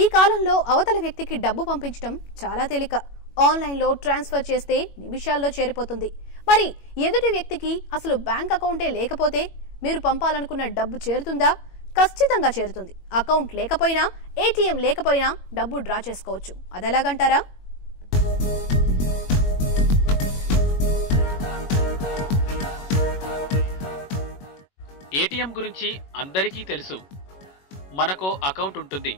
ఈ కాలంలో అవతల వ్యక్తికి డబ్బు పంపించడం చాలా తేలిక. ఆన్లైన్ లో ట్రాన్స్ఫర్ చేస్తే నిమిషాల్లో చేరిపోతుంది. మరి ఎదుటి వ్యక్తికి అసలు బ్యాంక్ అకౌంటే లేకపోతే మీరు పంపాలనుకున్న డబ్బు చేరుతుందా? ఖచ్చితంగా చేరుతుంది. అకౌంట్ లేకపోయినా, ఏటీఎం లేకపోయినా డబ్బు డ్రా చేసుకోవచ్చు. అదెలాగంటారా? ఏటీఎం గురించి అందరికీ తెలుసు. మనకో అకౌంట్ ఉంటుంది,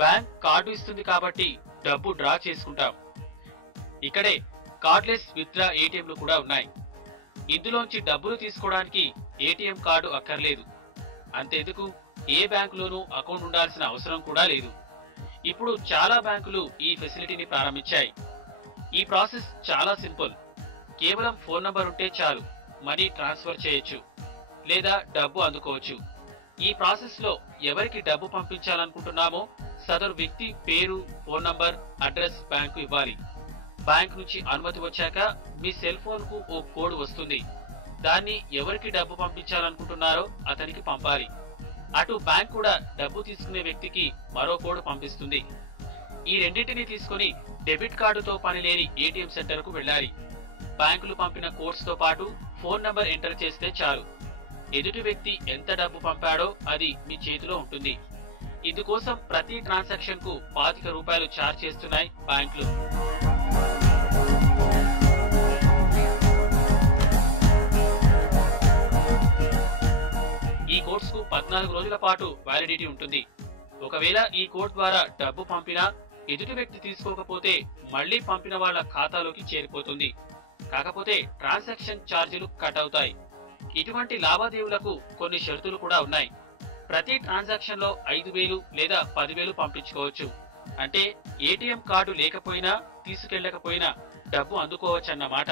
బ్యాంక్ కార్డు ఇస్తుంది కాబట్టి డబ్బు డ్రా చేసుకుంటాం. ఇక్కడే కార్డ్లెస్ విత్డ్రా ఏటీఎంలు కూడా ఉన్నాయి. ఇందులోంచి డబ్బులు తీసుకోవడానికి ఏటీఎం కార్డు అక్కర్లేదు. అంతెందుకు, ఏ బ్యాంకులోనూ అకౌంట్ ఉండాల్సిన అవసరం కూడా లేదు. ఇప్పుడు చాలా బ్యాంకులు ఈ ఫెసిలిటీని ప్రారంభించాయి. ఈ ప్రాసెస్ చాలా సింపుల్. కేవలం ఫోన్ నంబర్ ఉంటే చాలు, మనీ ట్రాన్స్ఫర్ చేయొచ్చు లేదా డబ్బు అందుకోవచ్చు. ఈ ప్రాసెస్ లో ఎవరికి డబ్బు పంపించాలనుకుంటున్నామో సదరు వ్యక్తి పేరు, ఫోన్ నంబర్, అడ్రస్ బ్యాంకు ఇవ్వాలి. బ్యాంక్ నుంచి అనుమతి వచ్చాక మీ సెల్ ఫోన్ కు ఓ కోడ్ వస్తుంది. దాన్ని ఎవరికి డబ్బు పంపించాలనుకుంటున్నారో అతనికి పంపాలి. అటు బ్యాంక్ కూడా డబ్బు తీసుకునే వ్యక్తికి మరో కోడ్ పంపిస్తుంది. ఈ రెండింటిని తీసుకుని డెబిట్ కార్డుతో పని లేని ఏటీఎం సెంటర్ కు వెళ్ళాలి. బ్యాంకులు పంపిన కోడ్స్ తో పాటు ఫోన్ నంబర్ ఎంటర్ చేస్తే చాలు. ఎదుటి వ్యక్తి ఎంత డబ్బు పంపాడో అది మీ చేతిలో ఉంటుంది. ఇందుకోసం ప్రతి ట్రాన్సాక్షన్ కు ₹25 ఛార్జ్ చేస్తున్నాయి బ్యాంకులు. ఈ కోడ్స్ కు 14 రోజుల పాటు వ్యాలిడిటీ ఉంటుంది. ఒకవేళ ఈ కోడ్ ద్వారా డబ్బు పంపినా ఎదుటి వ్యక్తి తీసుకోకపోతే మళ్లీ పంపిన వాళ్ళ ఖాతాలోకి చేరిపోతుంది. కాకపోతే ట్రాన్సాక్షన్ ఛార్జీలు కట్ అవుతాయి. ఇటువంటి లావాదేవీలకు కొన్ని షరతులు కూడా ఉన్నాయి. ప్రతి ట్రాన్సాక్షన్ లో 5,000 లేదా 10,000 పంపించుకోవచ్చు. అంటే ఏటీఎం కార్డు లేకపోయినా, తీసుకెళ్లకపోయినా డబ్బు అందుకోవచ్చన్నమాట.